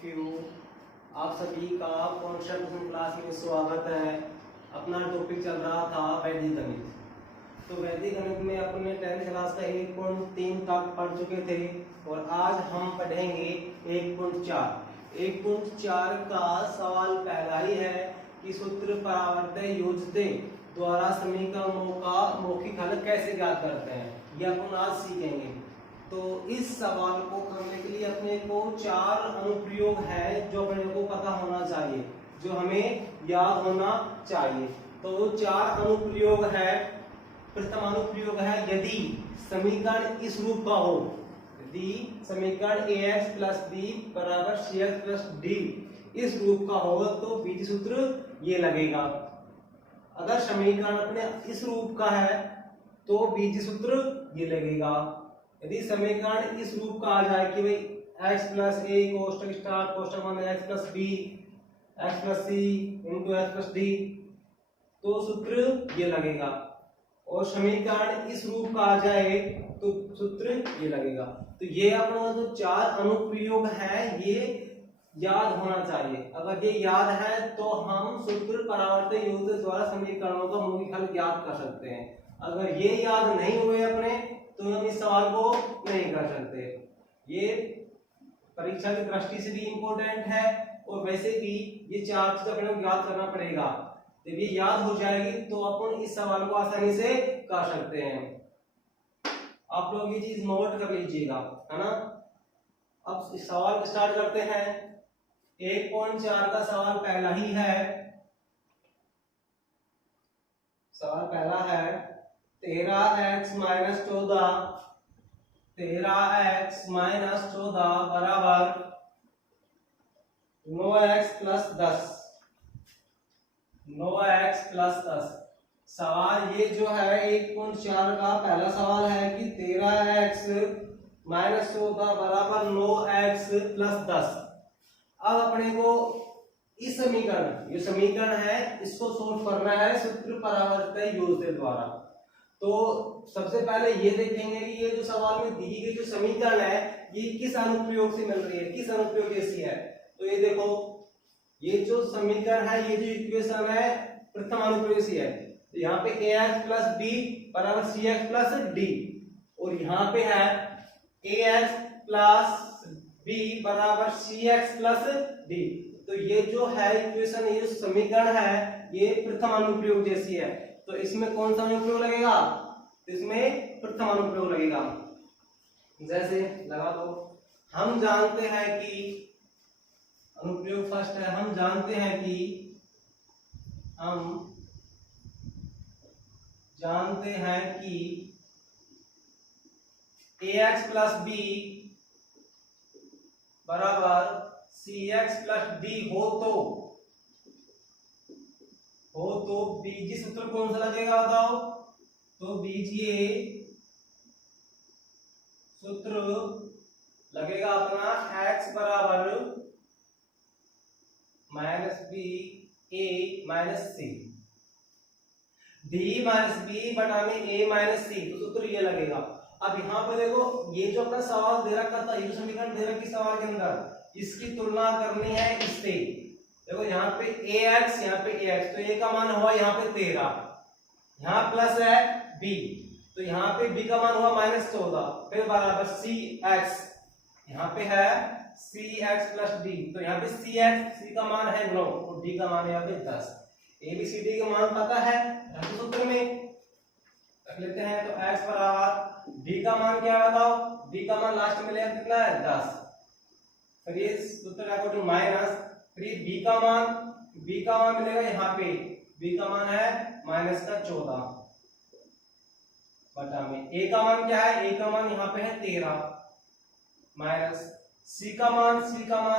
Of you. आप सभी का कॉन्सेप्ट क्लास में स्वागत है। अपना टॉपिक चल रहा था वैदिक गणित। तो वैदिक गणित में अपने 10th क्लास का 1.3 तक पढ़ चुके थे और आज हम पढ़ेंगे 1.4। 1.4 का सवाल पहला ही है कि सूत्र परावर्तय योजते द्वारा समीकरणों का मौखिक हल कैसे ज्ञात करते हैं, ये अपन आज सीखेंगे। तो इस सवाल को करने के लिए अपने को 4 अनुप्रयोग है जो अपने को पता होना चाहिए, जो हमें याद होना चाहिए। तो 4 अनुप्रयोग है। प्रथम अनुप्रयोग है यदि समीकरण इस रूप का हो, यदि समीकरण ax + b = cx + d इस रूप का हो तो बीज सूत्र ये लगेगा। अगर समीकरण अपने इस रूप का है तो बीज सूत्र ये लगेगा। यदि समीकरण इस रूप का आ जाए कि भाई x + a कोष्टक स्टार कोष्टक में x + b x + c × x + d तो सूत्र ये लगेगा। और समीकरण इस रूप का आ जाए तो सूत्र ये लगेगा। तो ये अपना जो 4 अनुप्रयोग है ये याद होना चाहिए। अगर ये याद है तो हम सूत्र परावर्तय योजते द्वारा समीकरणों का मौखिक हल ज्ञात कर सकते हैं। अगर ये याद नहीं हुए अपने तो हम इस सवाल को नहीं कर सकते। ये परीक्षा की दृष्टि से भी इम्पोर्टेंट है और वैसे भी ये 4 चीज अपने को याद करना पड़ेगा। जब ये याद हो जाएगी तो अपन इस सवाल को आसानी से कर सकते हैं। आप लोग ये चीज नोट कर लीजिएगा, है ना। अब इस सवाल को स्टार्ट करते हैं। 1.4 का सवाल पहला ही है। सवाल पहला है 13x - 14 13x - 14 बराबर 9x + 10 9x + 10। सवाल ये जो है 1.4 का पहला सवाल है कि 13x - 14 बराबर 9x + 10। अब अपने को इस समीकरण, ये समीकरण है, इसको सोल्व करना है सूत्र परावर्तय योजते द्वारा। तो सबसे पहले ये देखेंगे कि ये जो सवाल में दी गई जो समीकरण है ये किस अनुप्रयोग से मिल रही है, किस अनुप्रयोग जैसी है। तो ये देखो, ये जो समीकरण है, ये जो इक्वेशन है प्रथम अनुप्रयोग से है। तो यहाँ पे ax + b = cx + d और यहाँ पे है ax + b = cx + d। तो ये जो है इक्वेशन, ये जो समीकरण है ये प्रथम अनुप्रयोग जैसी है। तो इसमें कौन सा अनुप्रयोग लगेगा? इसमें प्रथम अनुप्रयोग लगेगा। जैसे लगा दो, हम जानते हैं कि अनुप्रयोग फर्स्ट है, हम जानते हैं कि ax + b = cx + d हो तो बीजीय सूत्र कौन सा लगेगा बताओ। तो बीजीय सूत्र लगेगा अपना x = -b a - c d - b बटा में a - c, तो सूत्र ये लगेगा। अब यहाँ पे देखो, ये जो अपना सवाल दे रखा था, ये समीकरण दे रखी सवाल के अंदर, इसकी तुलना करनी है इससे। देखो यहाँ पे ax, यहाँ पे ax, तो a का मान हुआ यहाँ पे 13, यहाँ प्लस है b, तो यहाँ पे b का मान हुआ -14, फिर बराबर cx, यहाँ पे है cx + d, तो यहाँ पे c का मान है 9 और d का मान है यहाँ पे 10। ABCD का मान पता है, सूत्र में रख लेते हैं। तो x बराबर d का मान क्या है बताओ। d का मान लास्ट में लेंगे कितना है 10, फिर ये सूत्र अकॉर्डिंग माइनस, फिर b का मान मिलेगा यहाँ पे, b का मान है -14 बटा में a का मान क्या है, a का मान यहाँ पे है 13 माइनस c का मान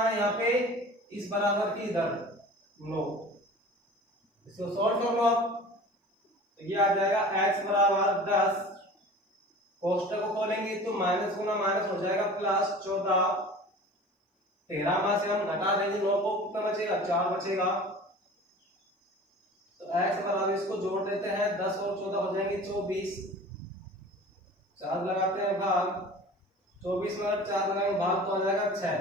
है यहाँ पे इस बराबर की इधर 9। इसको सॉल्व कर लो आप, तो ये आ जाएगा x बराबर 10, कोष्टक को खोलेंगे तो माइनस गुना माइनस हो जाएगा +14, 13 में से हम घटा देंगे 9 को, कितना बचेगा 4 बचेगा। तो x बराबर, इसको जोड़ देते हैं, 10 और 14 हो जाएंगे 24, 4 लगाते हैं भाग, 24 में 4 लगाएंगे भाग तो आ जाएगा 6।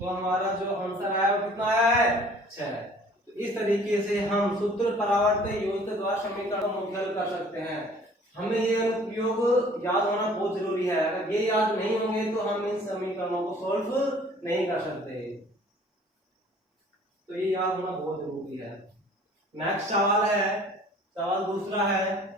तो हमारा जो आंसर आया वो कितना आया है 6। तो इस तरीके से हम सूत्र परावर्तक योजना द्वारा समीकरण को हल कर सकते हैं। हमें ये अनुप्रयोग याद होना बहुत जरूरी है। अगर ये याद नहीं होंगे तो हम इन समीकरणों को सॉल्व नहीं कर सकते। तो ये याद होना बहुत जरूरी है। नेक्स्ट सवाल है, सवाल दूसरा है,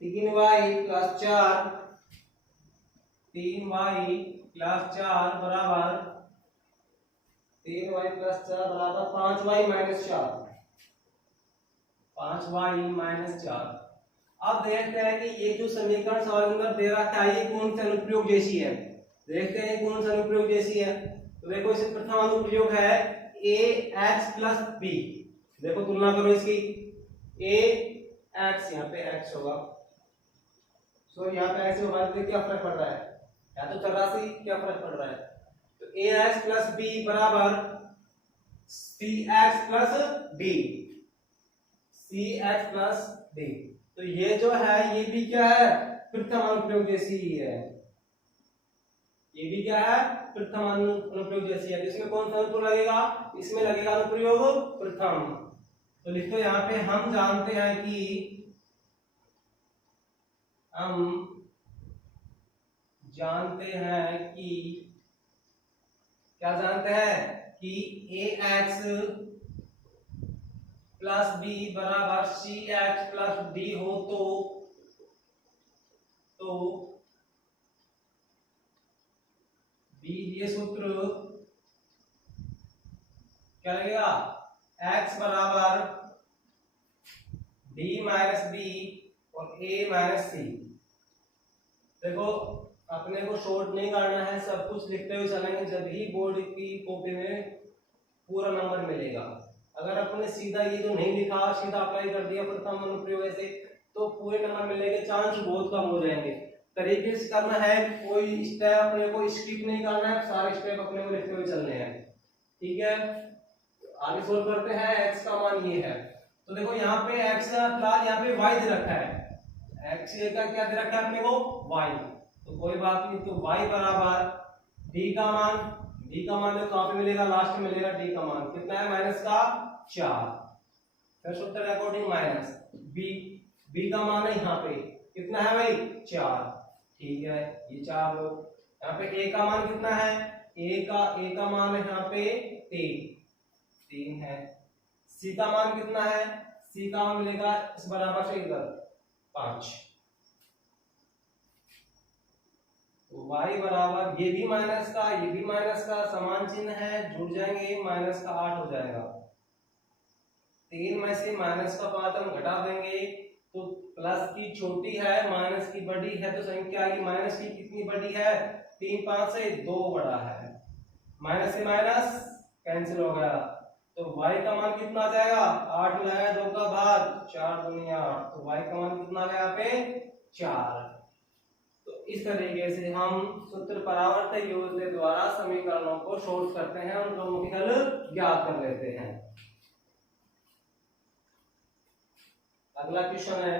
तीन वाई प्लस 4 बराबर 5y माइनस 4। अब देखते हैं कि ये जो समीकरण सवाल अंदर दे रखा है ये कौन से अनुप्रयोग जैसी है। देखते हैं कौन सा अनुप्रयोग जैसी है। तो देखो इसे प्रथम अनुप्रयोग है ax प्लस b। देखो तुलना करो इसकी, ax यहाँ पे x होगा, सॉरी यहाँ पे x होगा, तो क्या फर्क पड़ रहा है, या तो चौरासी, क्या फर्क पड़ रहा है। तो ax प्लस b बराबर cx plus d, cx plus d। तो ये जो है ये भी क्या है, प्रथम अनुप्रयोग जैसी ही है। ये भी क्या है, प्रथम अनुप्रयोग जैसी है। इसमें कौन सा अनुप्रयोग लगेगा, इसमें लगेगा अनुप्रयोग प्रथम। तो लिखो यहाँ पे हम जानते हैं कि क्या जानते हैं कि ax प्लस b बराबर cx प्लस d हो तो ये सूत्र क्या लगेगा, x बराबर d माइनस b और a माइनस c। देखो अपने को शॉर्ट नहीं करना है, सब कुछ लिखते हुए चलेंगे, जब ही बोर्ड की कॉपी में पूरा नंबर मिलेगा। अगर अपने सीधा ये जो नहीं लिखा सीधा अप्लाई कर दिया प्रथम अनुप्रयोग से, तो पूरे नंबर मिलने के चांस बहुत कम हो जाएंगे। तरीके से करना है, कोई स्टेप अपने को स्किप नहीं करना है, सारे स्टेप अपने को लिखते हुए चलने हैं। ठीक है, आगे सोल्व करते हैं। x का मान ये है, तो देखो यहाँ पे x का प्लस यहाँ पे y दे रखा है, x का क्या दे रखा है अपने को y, तो कोई बात नहीं। तो y बराबर d का मान देखो कहाँ पे मिलेगा, लास्ट में मिलेगा d का मान कितना है, माइनस का 4। फिर सूत्र के अकॉर्डिंग माइनस b का मान है यहाँ पे कितना है भाई 4। ठीक है, ये 4 लो। यहाँ पे a का मान कितना है, a का मान है यहाँ पे 3 है। c का मान कितना है, c का मान मिलेगा इस बराबर से इधर 5। तो y बराबर ये भी माइनस का ये भी माइनस का, समान चिन्ह है, जुड़ जाएंगे, माइनस का 8 हो जाएगा। 3 में से माइनस का 5 हम घटा देंगे तो प्लस की छोटी है माइनस की बड़ी है, तो संख्या की माइनस की कितनी बड़ी है, 3 5 से 2 बड़ा है। माइनस से माइनस कैंसिल हो गया, तो y का मान कितना आ जाएगा, 8 मिलाया 2 का भाग 4 दूनी 8, तो y का मान कितना आ गया यहाँ पे 4। तो इस तरीके से हम सूत्र परावर्तक योजना द्वारा समीकरणों को सोल्व करते हैं, उनका मुख्य हल ज्ञात कर लेते हैं। अगला क्वेश्चन है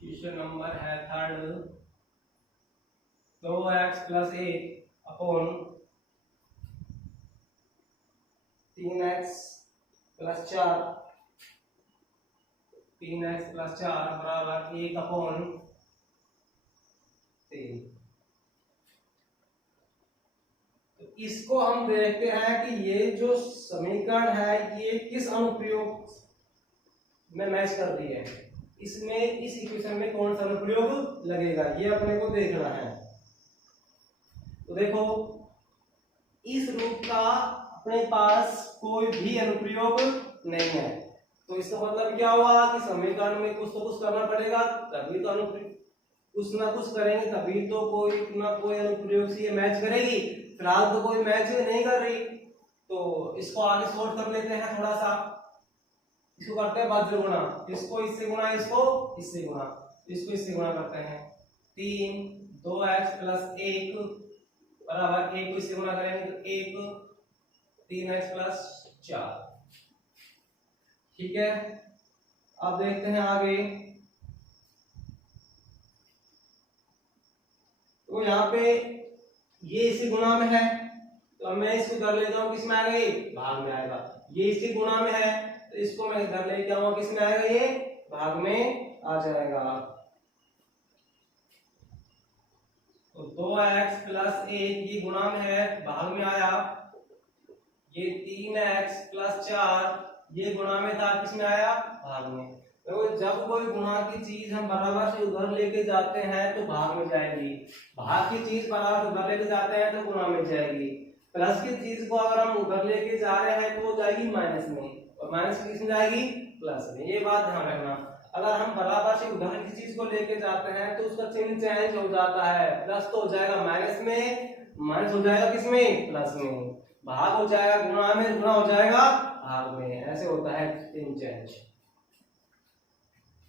क्वेश्चन नंबर है 3, 2x plus 1 upon 3x plus 4 बराबर 1 अपॉन 3। तो इसको हम देखते हैं कि ये जो समीकरण है ये किस अनुप्रयोग में मैच कर रही है, इसमें इस इक्वेशन में कौन सा अनुप्रयोग लगेगा, ये अपने को देखना है। तो देखो इस रूप का अपने पास कोई भी अनुप्रयोग नहीं है, तो इसका मतलब क्या हुआ कि समीकरण में कुछ तो कुछ करना पड़ेगा, तभी तो अनुप्रयोग कुछ ना कुछ करेंगे, तभी तो कोई ना कोई अनुप्रयोग से ये मैच करेगी, फिलहाल तो कोई मैच नहीं कर रही, तो इसको आगे सॉर्ट कर लेते हैं थोड़ा सा। इसको करते हैं वज्र गुणा, इसको इससे गुणा, इसको इससे गुणा, इसको इससे गुणा करते हैं। 3 2x प्लस 1 बराबर 1 को इससे गुणा करेंगे तो 1 3x प्लस 4। ठीक है, अब देखते हैं आगे। तो यहाँ पे ये इसी गुणा में है, तो अब मैं इसको कर लेता हूँ, किस में आएगा ये भाग में आएगा। ये इसी गुणा में है तो इसको मैं कर लेके आऊंगा, किस में आएगा ये भाग में आ जाएगा। तो 2x प्लस 1 ये गुणा में है, भाग में आया। ये 3x प्लस 4 ये गुणा में था, किस में आया भाग में। तो जब कोई गुणा की चीज हम बराबर से उधर लेके जाते हैं तो भाग में जाएगी, भाग की चीज बराबर उधर लेके जाते हैं तो गुणा में जाएगी। प्लस की चीज को अगर हम उधर लेके जा रहे हैं तो वो जाएगी माइनस में, और माइनस की किस में जाएगी प्लस में। ये बात ध्यान रखना, अगर हम बराबर से उधर की चीज को लेके जाते हैं तो उसका चिन्ह चेंज हो जाता है, प्लस तो हो जाएगा माइनस में, माइनस हो जाएगा किसमें प्लस में, भाग हो जाएगा गुणा में, गुणा हो जाएगा भाग में। ऐसे होता है चिन्ह चेंज।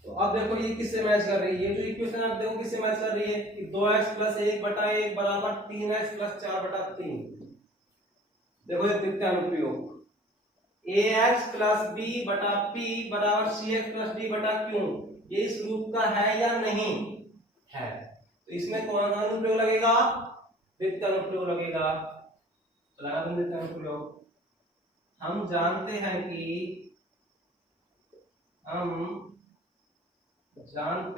तो अब देखो ये किससे मैच कर रही है, ये जो इक्वेशन आप देखो किससे मैच कर रही है कि 2x प्लस 1 बटा 1 बराबर 3x प्लस 4 बटा 3। देखो ये द्वितीय अनुप्रयोग, ax प्लस b बटा p बराबर cx प्लस d बटा q, ये इस रूप का है या नहीं है। तो इसमें कौन सा अनुप्रयोग लगेगा, द्वितीय अनुप्रयोग लगेगा। लगा दो द्वितीय अनुप्रयोग। हम जानते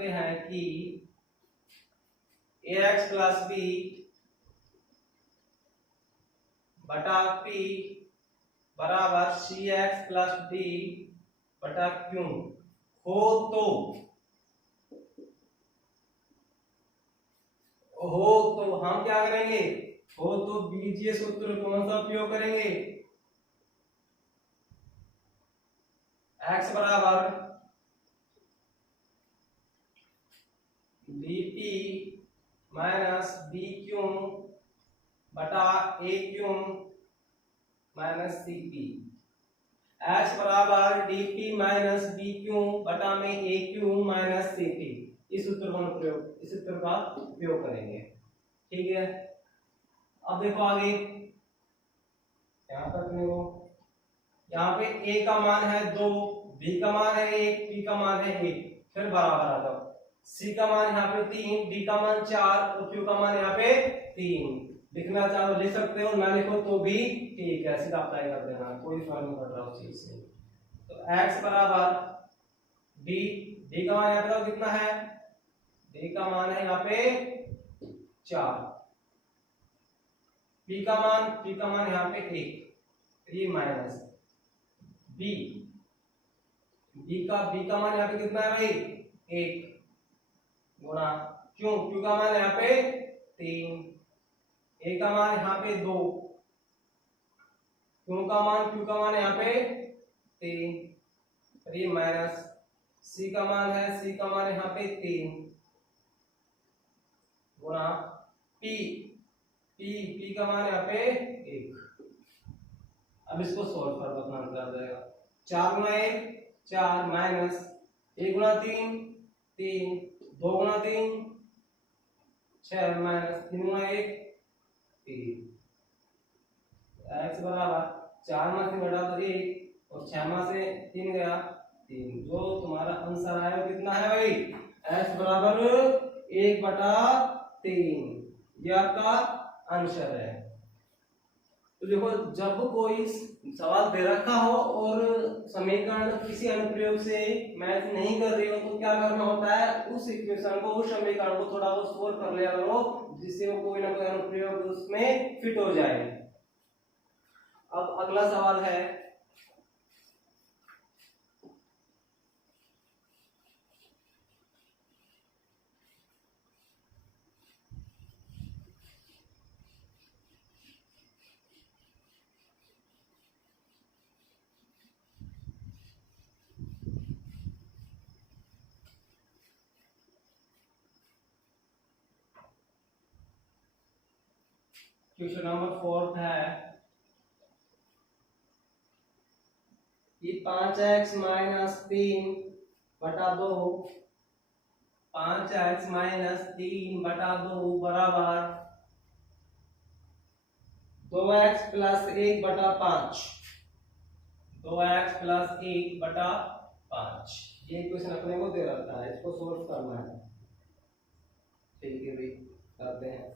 हैं कि ax प्लस b बटा p बराबर cx प्लस d बटा q हो तो हम क्या करेंगे, हो तो बीजीय सूत्र कौन सा उपयोग करेंगे, x बराबर dp माइनस dq बटा aq माइनस cp। x बराबर dp माइनस dq बटा में aq माइनस cp, इस सूत्र का उपयोग करेंगे। ठीक है, अब देखो आगे यहाँ तक नहीं हो, यहाँ पे a का मान है 2, b का मान है 1, p का मान है 1, फिर बराबर आ जाओ। c का मान यहाँ पे 3, d का मान 4 और q का मान यहाँ पे 3। लिखना चाहो लिख सकते हो, ना लिखो तो भी ठीक है, सीधा अप्लाई कर देना, कोई फर्क नहीं पड़ रहा उस चीज से। तो x बराबर d का मान यहाँ पे कितना है, d का मान है यहाँ पे 4, p का मान यहाँ पे 1, ये माइनस b का मान यहाँ पे कितना है भाई 1 गुणा q का मान यहाँ पे 3, a का मान यहाँ पे 2, q का मान यहाँ पे 3, ये माइनस c का मान यहाँ पे 3 गुणा p का मान यहाँ पे 1। अब इसको सॉल्व कर दो, अपना आंसर आ जाएगा 4 गुणा 1 4 माइनस 1 गुणा 3 3 2 गुणा 3 6 माइनस 3 गुणा 1 3। x बराबर 4 में से घटा तो 1 और 6 में से 3 गया 3। जो तुम्हारा आंसर आया वो कितना है भाई, x बराबर 1/3, ये आपका आंसर है। तो देखो जब कोई सवाल दे रखा हो और समीकरण किसी अनुप्रयोग से मैच नहीं कर रही हो तो क्या करना होता है, उस इक्वेशन को उस समीकरण को थोड़ा बहुत सोल्व कर लिया करो, जिससे वो कोई ना कोई अनुप्रयोग उसमें फिट हो जाए। अब अगला सवाल है, क्वेश्चन नंबर 4 है कि 5x माइनस 3 बटा 2, 5x माइनस 3 बटा 2 बराबर 2x प्लस 1 बटा 5, 2x प्लस 1 बटा 5। ये क्वेश्चन अपने को दे रखा है, इसको सोल्व करना है। ठीक है भाई, करते हैं।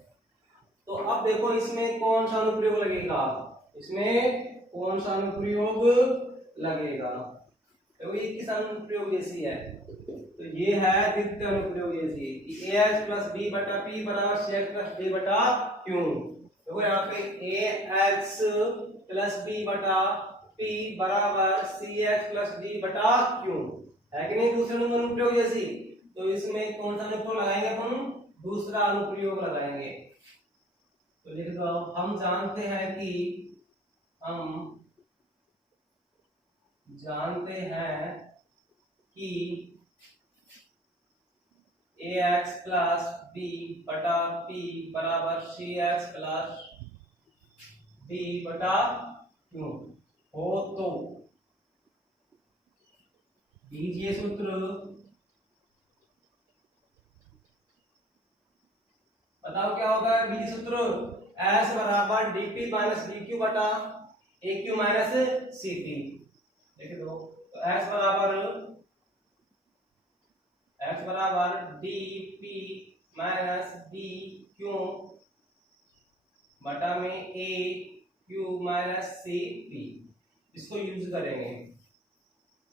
तो अब देखो इसमें कौन सा अनुप्रयोग लगेगा, इसमें कौन सा अनुप्रयोग लगेगा। देखो ये किस अनुप्रयोग जैसी है, तो ये है द्वितीय अनुप्रयोग जैसी कि ax प्लस b बटा p बराबर cx प्लस d बटा q। देखो यहाँ पे ax प्लस b बटा p बराबर cx प्लस d बटा q है कि नहीं, दूसरे अनुप्रयोग जैसी। तो इसमें कौन सा अनुप्रयोग लगाएंगे अपन, दूसरा अनुप्रयोग लगाएंगे। तो लिख दो, हम जानते हैं कि ax प्लस b बटा p बराबर cx प्लस d बटा q हो तो बीजीय सूत्र बताओ क्या होगा बीजीय सूत्र, s बराबर dp माइनस dq बटा aq माइनस ct। लिख दो, तो s बराबर dp माइनस dq बटा में aq माइनस cp, इसको यूज करेंगे।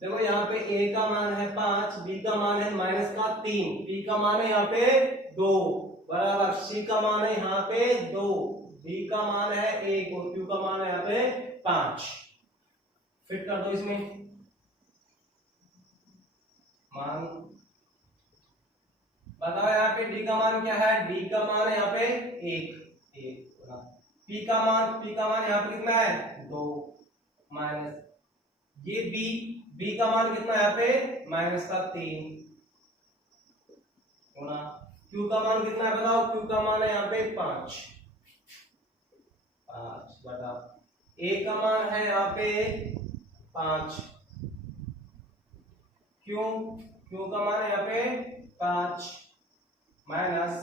देखो यहाँ पे a का मान है 5, b का मान है माइनस का 3, p का मान है यहाँ पे 2 बराबर c का मान है यहाँ पे 2, d का मान है 1 और q का मान है यहाँ पे 5। फिट कर दो इसमें मान, बताओ यहाँ पे d का मान क्या है, d का मान है यहाँ पे 1, p का मान यहाँ पे कितना है 2 माइनस ये b का मान कितना है यहाँ पे माइनस का 3 होना, q का मान कितना है बताओ, q का मान है यहाँ पे 5 बटा a का मान है यहाँ पे 5, q का मान है यहाँ पे 5 माइनस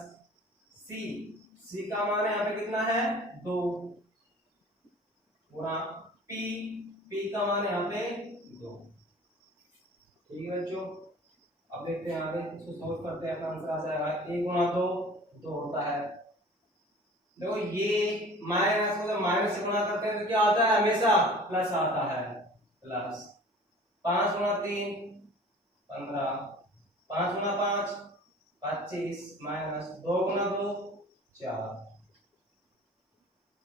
c का मान है यहाँ पे कितना है 2 गुणा p का मान है यहाँ पे 2। ठीक है बच्चों, अब देखते हैं आगे, इसको सॉल्व करते हैं, आंसर आ जाएगा 1 गुणा 2 होता है। देखो ये माइनस को माइनस से गुणा करते हैं तो क्या आता है, हमेशा प्लस आता है, प्लस 5 गुणा 3 15, 5 गुणा 5 25 माइनस 2 गुणा 2 4।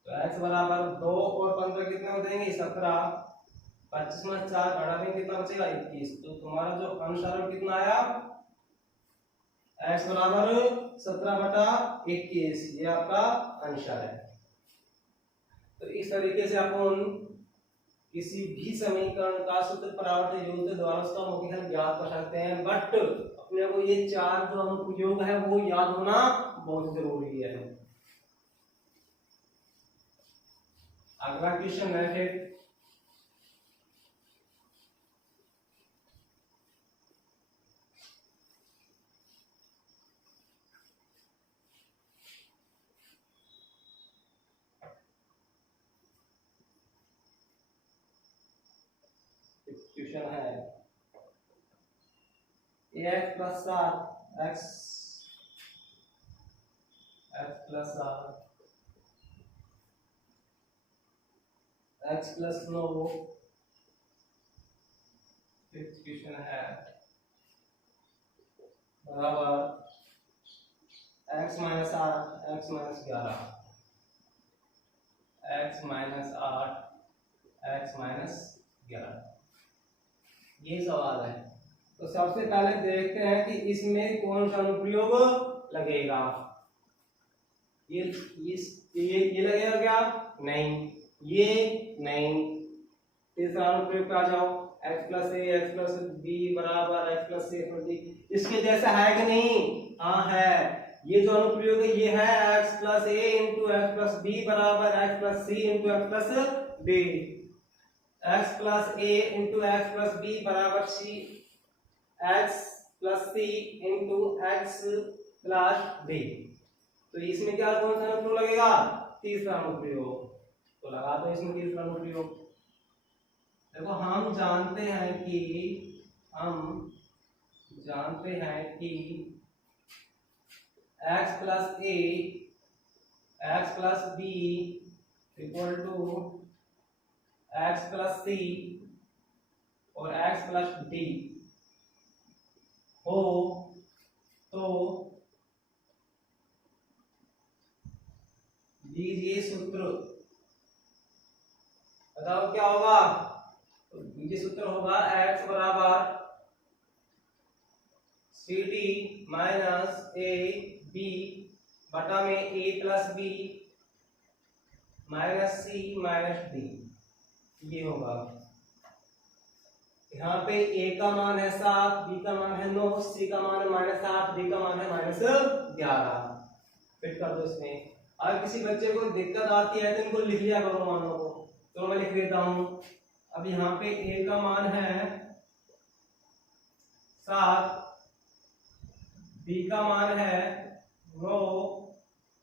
तो x बराबर 2 और 15 कितने हो देंगे 17, 25 में 4 घटा देंगे कितना बचेगा 21। तो तुम्हारा जो आंसर कितना आया, x बराबर 17 बटा 21, ये आपका आंसर है। तो इस तरीके से अपन किसी भी समीकरण का सूत्र परावर्तित योग के द्वारा उसका मुख्य हल ज्ञात कर सकते हैं, बट अपने को ये 4 जो अनुप्रयोग है वो याद होना बहुत जरूरी है। अगला क्वेश्चन है फिर क्वेश्चन है ax plus 7 x plus 7 x plus 9। Fifth question है बराबर x minus 8 x minus 11 x minus 8 x minus 11, ये सवाल है। तो सबसे पहले देखते हैं कि इसमें कौन सा अनुप्रयोग लगेगा। ये लगेगा क्या, नहीं, ये नहीं। तीसरा अनुप्रयोग पे आ जाओ, x plus a x plus B बराबर x प्लस ए प्लस डी, इसके जैसा है कि नहीं, हाँ है। ये जो अनुप्रयोग है ये है x प्लस ए इंटू एक्स प्लस बी बराबर x प्लस सी into x plus D. x plus ए इंटू एक्स प्लस बी बराबर सी x प्लस सी इंटू एक्स प्लस डी। तो इसमें क्या कौन सा अनुप्रयोग लगेगा? तीसरा अनुप्रयोग। तो लगा दो इसमें तीसरा अनुप्रयोग। देखो हम जानते हैं कि x plus a x plus b equal to x plus c और एक्स प्लस डी हो तो बीजीय सूत्र बताओ क्या होगा? तो बीजीय सूत्र होगा x बराबर C D minus A B बटा में A plus B minus C minus D. ये होगा। यहाँ पे a का मान है 7, b का मान है 9, c का मान है -8, d का मान है -11। फिट कर दो इसमें। अगर किसी बच्चे को दिक्कत आती है तो इनको लिख लिया करो मानों को। तो मैं लिख देता हूं। अब यहाँ पे a का मान है 7, b का मान है 9,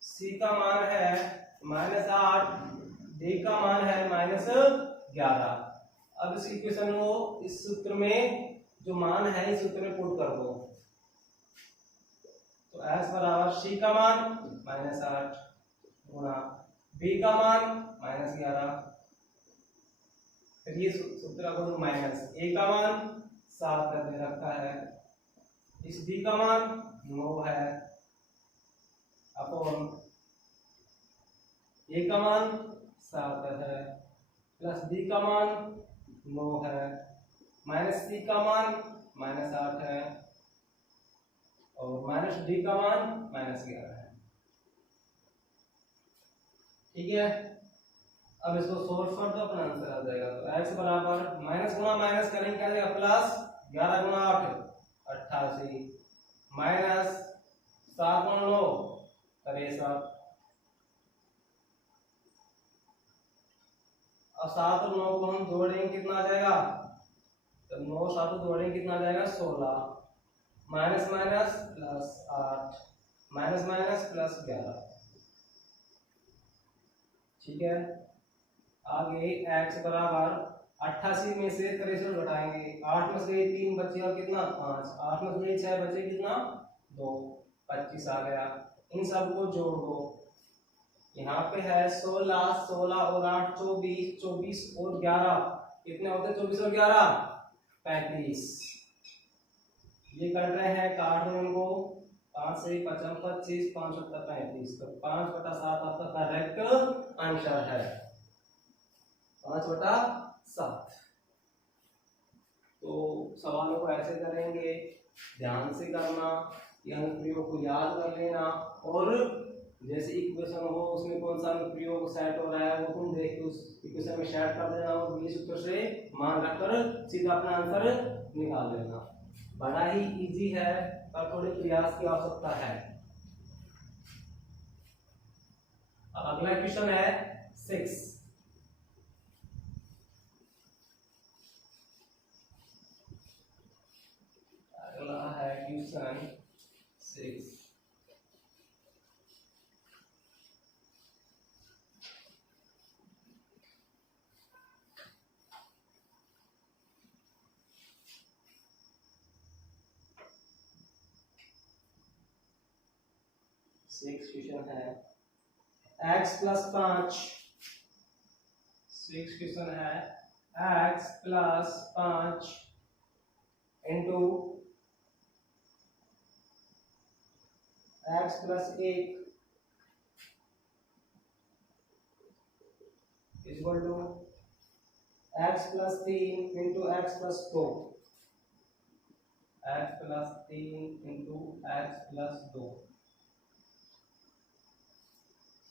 c का मान है -8, d का मान है -11। अब इस इक्वेशन को इस सूत्र में जो मान है इस सूत्र में पुट कर दो। तो x बराबर c का मान -8 गुणा b का मान -11। फिर ये सूत्र को माइनस a का मान 7 दे रखा है, इस b का मान 9 है अपॉन a का मान 7 है प्लस b का मान 9 है माइनस c का मान -8 है और माइनस d का मान -11 है। ठीक है। अब इसको सोल्व कर दो, अपना आंसर आ जाएगा। तो x बराबर माइनस गुणा माइनस करेंगे क्या जाएगा प्लस 11 गुणा 8 88 माइनस 7 गुणा 9 63। अब 7 और 9 को हम जोड़ेंगे कितना आ जाएगा? तो 9 7 जोड़ेंगे कितना आ जाएगा 16 minus minus plus 8 minus minus plus 11। ठीक है। आगे x बराबर 88 में से 63 घटाएंगे, 8 में से 3 बचे और कितना 5, 8 में से 6 बचे कितना 2, 25 आ गया। इन सब को जोड़ दो। यहाँ पे है 16 16 और 8 24 24 और 11 कितने होते हैं? 24 और 11 35। ये कर रहे हैं काट रहे हैं इनको। 5 से 5 25 5 35। तो 5/7 आपका करेक्ट आंसर है। 5/7। तो सवालों को ऐसे करेंगे, ध्यान से करना, यह अनुप्रयोग को याद कर लेना और जैसे इक्वेशन हो उसमें कौन सा अनुप्रयोग सेट हो रहा है वो तुम देख के उस इक्वेशन में सेट कर देना और बीजीय सूत्र से मान रखकर सीधा अपना आंसर निकाल लेना। बड़ा ही इजी है पर थोड़े प्रयास की आवश्यकता है। अब अगला क्वेश्चन है 6। अगला है क्वेश्चन 6। क्वेश्चन है x प्लस 5। 6 क्वेश्चन है x plus 5 into x plus 1 equal to x plus 3 into x plus 2। x plus 3 into x plus 2।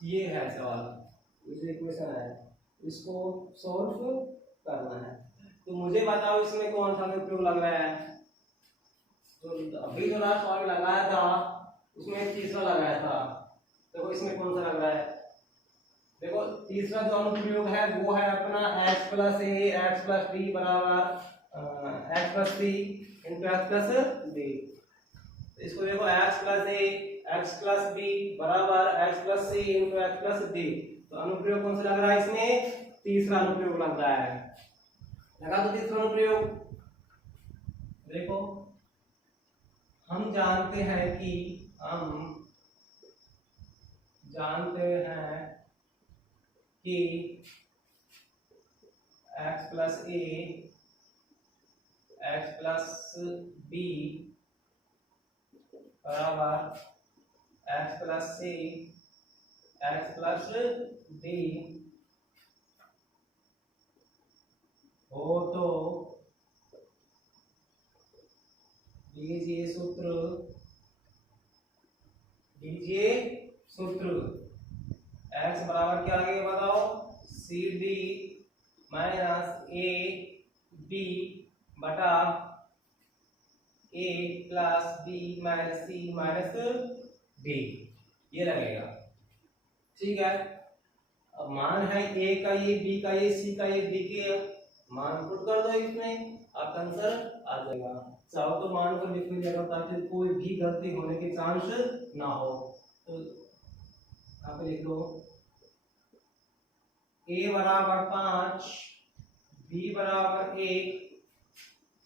ये है सवाल, ये इक्वेशन है, इसको सॉल्व करना है। तो मुझे बताओ इसमें कौन सा अनुप्रयोग लग रहा है? तो अभी जो लास्ट सवाल लगाया था उसमें तीसरा लगाया था। देखो इसमें कौन सा लग रहा है, देखो तीसरा जो अनुप्रयोग है वो है अपना x plus a x plus B बराबर एक्स प्लस सी इंटू एक्स प्लस डी। इसको देखो x plus a x plus B बराबर एक्स प्लस सी इंटू एक्स प्लस डी। तो अनुप्रयोग कौन सा लग रहा है, इसमें तीसरा अनुप्रयोग लग रहा है। लगा तो तीसरा अनुप्रयोग। देखो हम जानते हैं कि x plus a x plus B बराबर एक्स प्लस सी एक्स प्लस डी हो तो लीजिए सूत्र x बराबर क्या आ गया बताओ, C D minus A B बटा A plus B minus C minus D, ये लगेगा। ठीक है, अब मान है ए का ये, बी का ये, सी का ये, डी के मान पुट कर दो इसमें, आपका आंसर आ जाएगा। चाहो तो मान को लिखने जगह ताकि कोई भी गलती होने के चांस ना हो। तो यहाँ पे लिख लो a बराबर 5, b बराबर 1,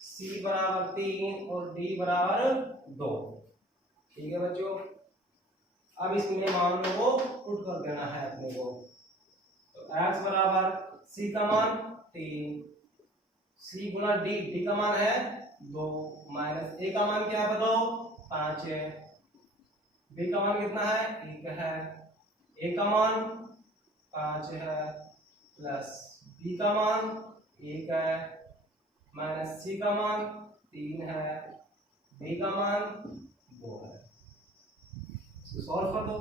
c बराबर 3 और d बराबर 2। ठीक है बच्चों, अब इसमें मान को पुट कर देना है अपने को। तो x बराबर c का मान 3, c गुना d, d का मान है 2, माइनस a का मान क्या है बताओ 5 है, b का मान कितना है 1 है, a का मान 5 है प्लस b का मान 1 है माइनस c का मान 3 है, d का मान 2 है। सॉल्व कर दो।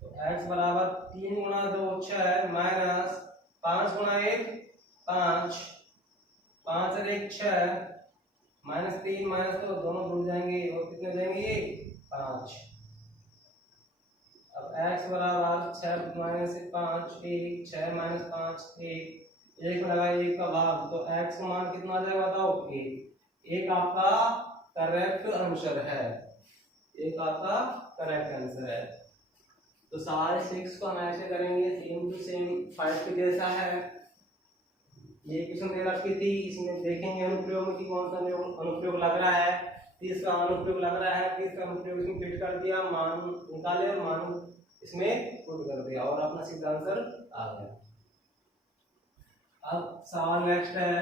तो x बराबर 3 गुना 2 6 माइनस 5 गुना 1 5, 5 और 1 6 माइनस 3 माइनस 2 दोनों जुड़ जाएंगे और कितने हो जाएंगे 5। अब x बराबर 6 माइनस 5 1, 6 माइनस 5 1, 1 लगा 1 का भाग, तो x का मान कितना आ जाएगा बताओ 1। एक आपका करेक्ट आंसर है, एक आपका करेक्ट आंसर है। तो सारे 6 को हम ऐसे करेंगे सेम टू सेम 5 के जैसा है। ये क्वेश्चन दे रखी थी, इसमें देखेंगे अनुप्रयोग में कि कौन सा अनुप्रयोग लग रहा है। तीसरा अनुप्रयोग लग रहा है, तीसरा अनुप्रयोग इसमें फिट कर दिया, मान निकाले और मान इसमें पुट कर दिया और अपना सीधा आंसर आ गया। अब सवाल नेक्स्ट है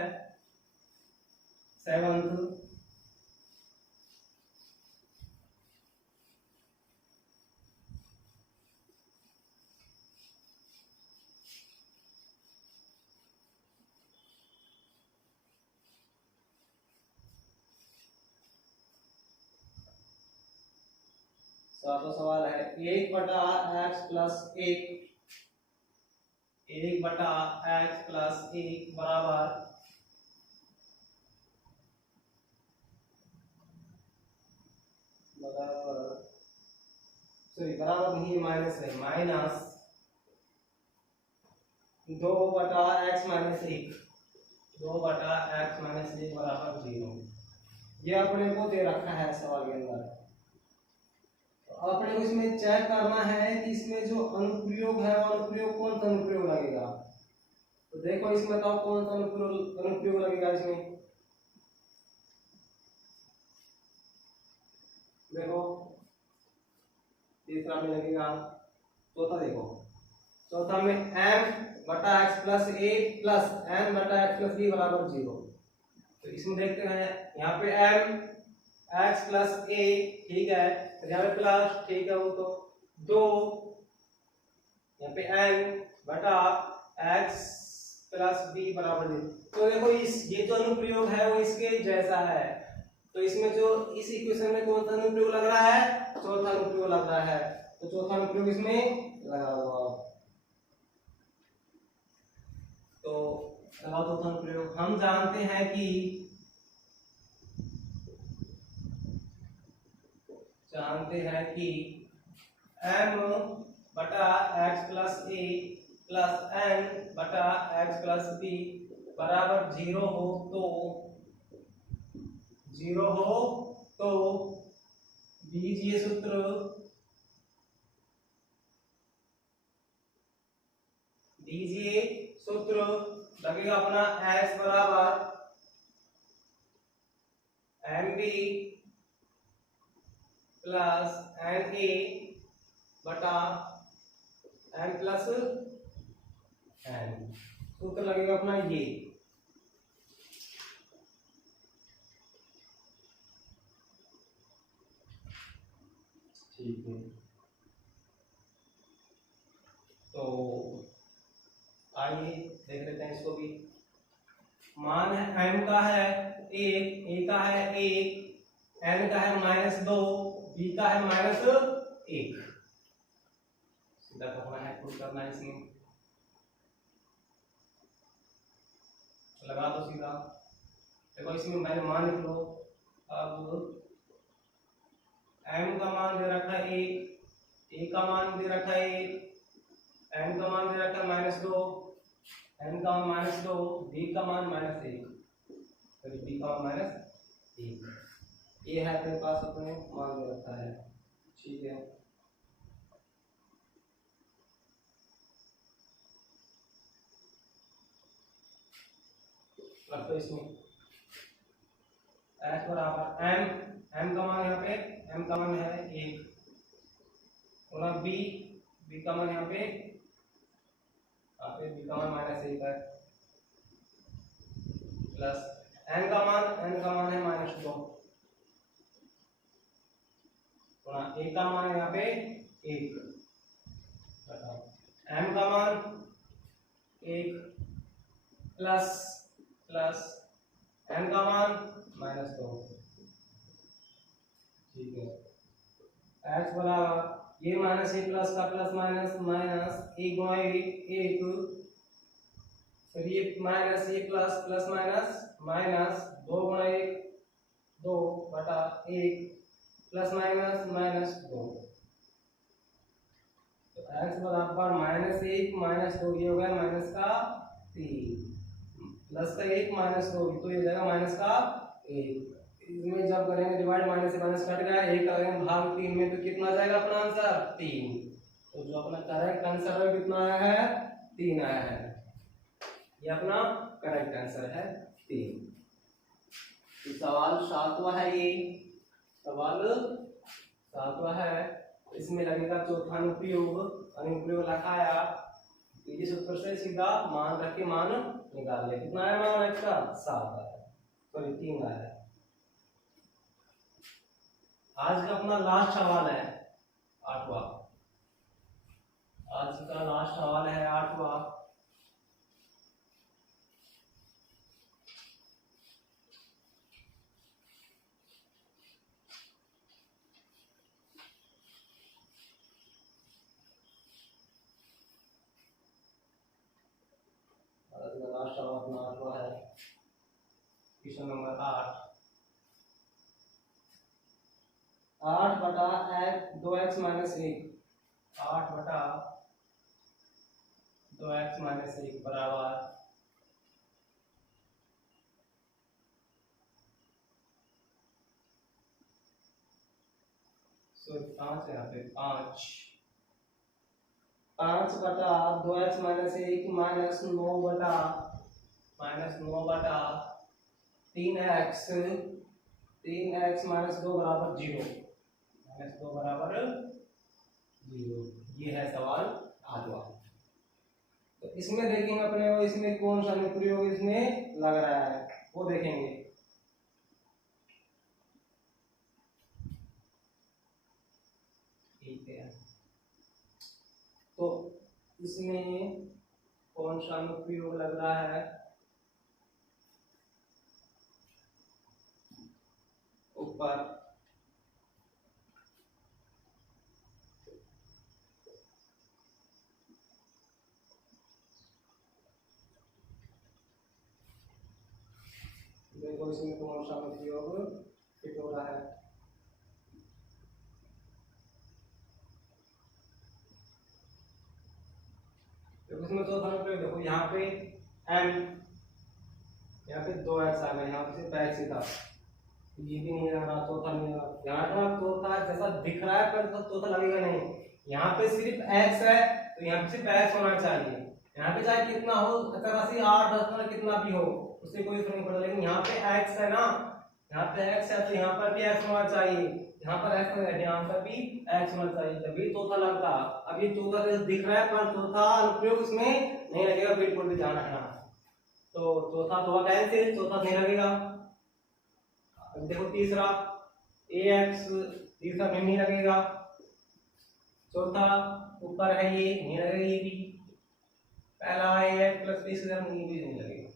7th। सातवां सवाल है 1 बटा एक्स प्लस 1 बटा एक्स प्लस 1 बराबर बराबर नहीं माइनस है, माइनस 2 बटा एक्स माइनस 1, 2 बटा एक्स माइनस 1 बराबर 0। ये अपने को दे रखा है सवाल के अंदर। अपने को इसमें चेक करना है कि इसमें जो अनुप्रयोग है वो अनुप्रयोग कौन सा अनुप्रयोग लगेगा। तो देखो इसमें बताओ कौन सा अनुप्रयोग लगेगा इसमें। देखो तीसरा में लगेगा, चौथा देखो, चौथा में m बटा एक्स प्लस ए प्लस n बटा एक्स प्लस बी बराबर 0। तो इसमें देखते हैं यहाँ पे m एक्स प्लस ए, ठीक है, यहाँ पे प्लस, ठीक है, वो तो 2, यहाँ पे n बटा एक्स प्लस बी बराबर 0। तो देखो ये जो अनुप्रयोग है वो इसके जैसा है। तो इसमें जो इस इक्वेशन में कौन सा अनुप्रयोग लग रहा है, चौथा अनुप्रयोग लग रहा है। तो चौथा अनुप्रयोग इसमें लगा हुआ। तो लगाओ चौथा अनुप्रयोग। हम जानते हैं कि जानते हैं कि m बटा x plus a plus n बटा x प्लस b बराबर 0 हो तो बीजीय सूत्र लगेगा अपना s बराबर mb प्लस na बटा m प्लस n। सूत्र लगेगा अपना ये। ठीक है, तो आइए देख लेते हैं इसको भी। मान है m का है 1, a का है 1, n का है -2, b का है -1। सीधा करना है, पुट करना है इसमें, लगा दो सीधा। देखो इसमें मैंने मान लिख लो। अब m का मान दे रखा है 1, a का मान दे रखा है 1, n का मान दे रखा है -2, n का मान -2, b का मान -1, फिर b का मान -1। ये है अपने पास, अपने मान दे रखा है। ठीक है, तो इसमें s बराबर m का मान यहाँ पे m का मान है 1 गुना b का मान यहाँ पे b का मान -1 है प्लस n का मान है -2 गुना a का मान यहाँ पे 1 बताओ m का मान 1 प्लस n का मान -2। ठीक है, x बराबर ये -1 प्लस का प्लस माइनस -1 गुणा 1, फिर ये -1 प्लस माइनस 2 गुणा 1 2 बटा 1 प्लस -2। तो x बराबर -1 -2, ये हो गया माइनस का 3, प्लस का 1 -2, तो ये जाएगा माइनस का 1। इसमें जब करेंगे डिवाइड, माइनस से माइनस कट गया, 1 करेंगे भाग 3 में, तो कितना जाएगा अपना आंसर 3। तो जो अपना करेक्ट आंसर है कितना आया है 3 आया है। ये अपना करेक्ट आंसर है 3। तो सवाल 7वां है, ये सवाल 7वां है। इसमें लगेगा चौथा अनुप्रयोग। अनुप्रयोग लगाया, इसी सूत्र से सीधा मान रख के मान निकाल ले। कितना आया मान x का 7 आया, सॉरी 3 आया। आज का अपना लास्ट सवाल है 8वां। आज का लास्ट सवाल है 8वां। लास्ट सवाल अपना 8वां है, क्वेश्चन नंबर 8 बटा 2x - 1, 8 बटा 2x - 1 बराबर 5 यहाँ पे 5 बटा 2x - 1 -9 बटा 3x -2 बराबर 0, -2 बराबर 0। ये है सवाल 8वां। तो इसमें देखेंगे अपने वो, इसमें कौन सा अनुप्रयोग इसमें लग रहा है वो देखेंगे। ठीक है, तो इसमें कौन सा अनुप्रयोग लग रहा है, ऊपर देखो, इसमें कौन सा अनुप्रयोग फिट हो रहा है। तो इसमें चौथा अनुप्रयोग देखो, यहाँ पे m, यहाँ पे 2x आ गया, यहाँ पे सिर्फ x ही था, ये भी नहीं लग रहा, चौथा नहीं लगा, यहाँ का चौथा जैसा दिख रहा है पर तो चौथा लगेगा नहीं। यहाँ पे सिर्फ x है तो यहाँ पे सिर्फ x होना चाहिए, यहाँ पे चाहे कितना हो, 8, 10 कितना भी हो उससे कोई फर्क नहीं पड़ता, लेकिन यहाँ पे x है ना, यहाँ पे x है तो यहाँ पर भी x होना चाहिए, यहाँ पर x है यहाँ पर भी x होना चाहिए, तभी चौथा लगता। अब ये चौथा जैसे दिख रहा है पर चौथा अनुप्रयोग इसमें नहीं लगेगा, बिल्कुल भी ध्यान रखना। तो चौथा तो कैंसिल, चौथा नहीं लगेगा। अब देखो तीसरा ax, तीसरा में नहीं लगेगा। चौथा ऊपर है ये नहीं लगेगा, ये भी पहला ax प्लस b से नहीं लगेगा।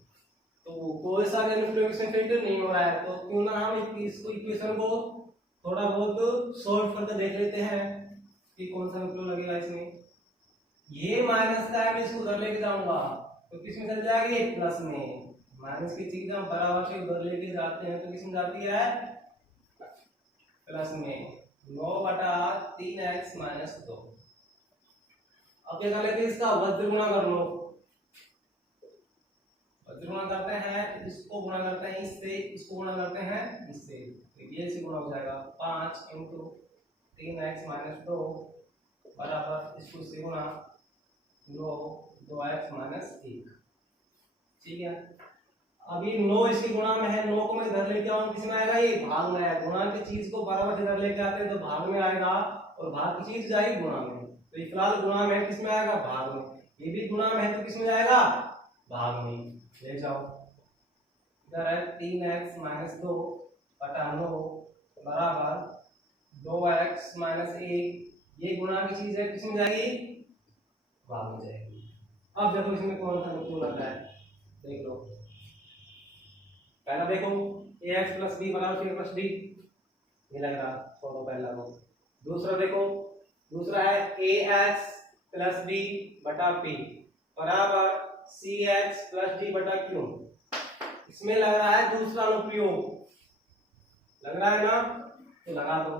तो कोई सा अनुप्रयोग इसमें फिल्टर नहीं हो रहा है, तो क्यों ना हम इसको इक्वेशन को थोड़ा बहुत सॉल्व करके देख लेते हैं कि कौन सा अनुप्रयोग लगेगा इसमें। ये माइनस का है, मैं इसको उधर लेके जाऊंगा तो किसमें चल जाएगी, प्लस में। माइनस की चीज हम बराबर से उधर लेके जाते हैं तो किसमें जाती है, प्लस में। 9/3x minus 2। अब क्या कर लेते हैं, इसका वज्र गुणा कर लो। वज्र गुणा करते हैं, इसको गुणा करते हैं इससे, इसको गुणा करते हैं इससे, तो ये से गुणा हो जाएगा 5 × 3x माइनस 2 बराबर इसको से गुणा 2x माइनस 1। ठीक है, अभी 9 इसके गुणा में है, 9 को मैं इधर लेके आऊं, किसमें आएगा, ये भाग में आएगा। गुणा की चीज को बराबर से इधर लेके आते हैं तो भाग में आएगा, और भाग की चीज जाएगी गुणा में। तो ये फिलहाल गुणा में है, किसमें आएगा, भाग में। ये भी गुणा में है तो किसमें जाएगा, भाग में। ले जाओ, इधर है 3x माइनस 2 बटा 9 बराबर 2x माइनस 1। ये गुणा की चीज है, किसमें जाएगी, भाग में जाएगी। अब देखो इसमें कौन सा अनुप्रयोग लग रहा है, देख लो। पहला देखो ax प्लस b बराबर c प्लस d, ये लग रहा, छोड़ो पहला को। दूसरा देखो, दूसरा है ax प्लस b बटा p बराबर cx प्लस d बटा q। इसमें लग रहा है दूसरा अनुप्रयोग, लग रहा है ना, तो लगा दो।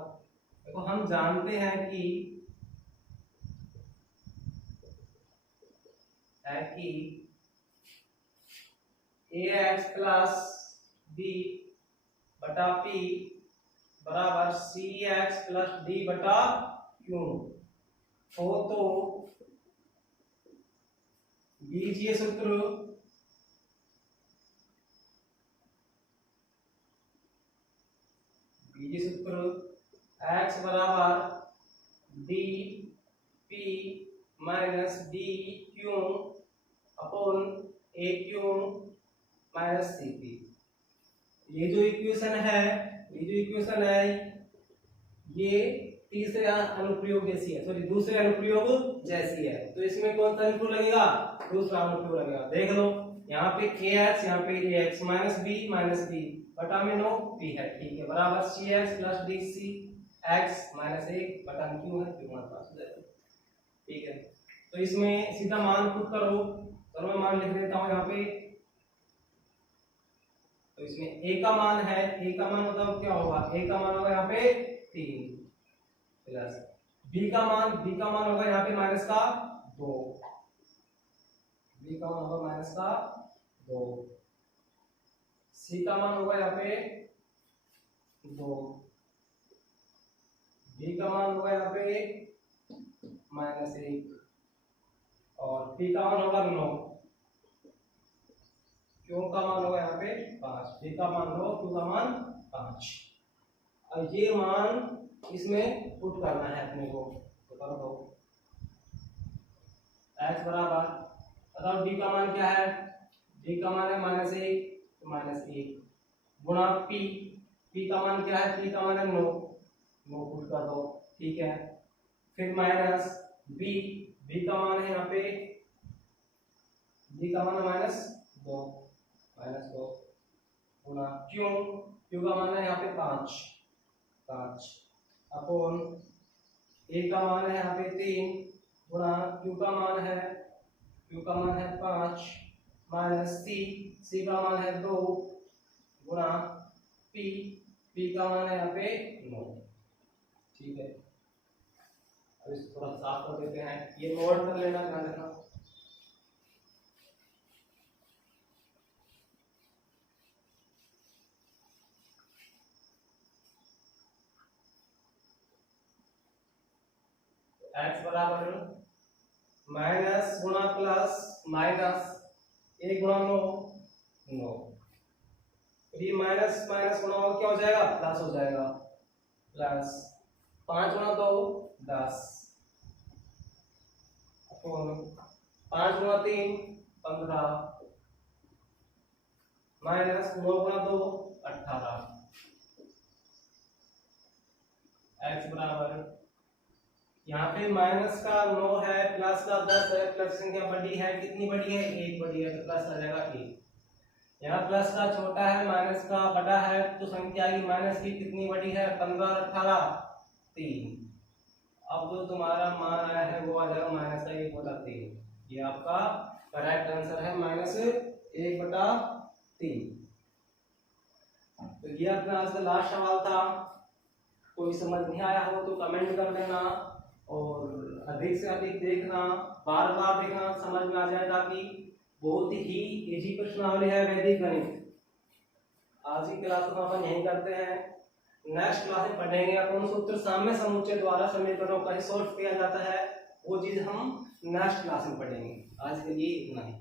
देखो हम जानते हैं कि ax प्लस b बटा p बराबर cx प्लस d बटा q हो, तो बीजीय सूत्र x बराबर d p minus d q upon a q minus C P. ये जो इक्वेशन है ये तीसरे अनुप्रयोग जैसी है, सॉरी दूसरे अनुप्रयोग जैसी है। तो इसमें कौन सा अनुप्रयोग लगेगा, दूसरा अनुप्रयोग लगेगा। देख लो, यहाँ पे ax, यहाँ पे ax माइनस b बटा में 9 p है, ठीक है, बराबर cx plus d c x minus 1 बटा q है, q हमारे पास हो जाएगा। ठीक है, तो इसमें सीधा मान पुट करो। चलो मैं मान लिख देता हूँ यहाँ पे। तो इसमें a का मान है, a का मान मतलब क्या होगा, a का मान होगा यहाँ पे 3 प्लस b का मान होगा यहाँ पे माइनस का 2, b का मान होगा माइनस का 2, c का मान होगा यहाँ पे 2, d का मान होगा यहाँ पे माइनस 1 और p का मान होगा 9, q का मान होगा यहाँ पे 5, d का मान 9, q का मान 5। अब ये मान इसमें पुट करना है अपने को, तो कर दो। x बराबर, बताओ d का मान क्या है, d का मान है माइनस 1, तो माइनस 1 गुणा p, p का मान क्या है, p का मान है 9, 9 पुट कर दो, ठीक है। फिर माइनस b, b का मान है यहाँ पे, b का मान है माइनस 2 गुणा q, q का मान है यहाँ पे 5 अपॉन a का मान है यहाँ पे 3 गुणा q का मान है 5 माइनस c का मान है 2 गुणा p का मान है यहाँ पे 9। ठीक है, अब इसको थोड़ा साफ कर देते हैं, ये नोट कर लेना, ध्यान रखना। x बराबर माइनस गुणा प्लस माइनस 1 गुणा 9 9, ये माइनस माइनस गुणा हो क्या हो जाएगा प्लस हो जाएगा, प्लस 5 गुणा 2 10, 5 गुणा 3 15, माइनस 9 गुणा 2 18, x बराबर यहाँ पे माइनस का 9 है, प्लस का 10 है, प्लस संख्या बड़ी है, कितनी बड़ी है 1 बड़ी है, तो प्लस आ जाएगा 1। यहाँ प्लस का छोटा है, माइनस का बड़ा है, तो संख्या की माइनस की कितनी बड़ी है 15 और 18 3। अब जो तुम्हारा मान आया है वो आ जाएगा माइनस का 1/3। ये आपका करेक्ट आंसर है माइनस 1/3। तो ये अपना आज का लास्ट सवाल था। कोई समझ नहीं आया हो तो कमेंट कर देना, और अधिक से अधिक देखना, बार बार देखना, समझ में आ जाए, ताकि बहुत ही इजी प्रश्नावली है वैदिक गणित। आज की क्लास में अपन यही करते हैं, नेक्स्ट क्लास में पढ़ेंगे अपन सूत्र साम्य समुच्चय द्वारा समीकरणों का ही सॉल्व किया जाता है, वो चीज हम नेक्स्ट क्लास में पढ़ेंगे। आज के लिए इतना ही।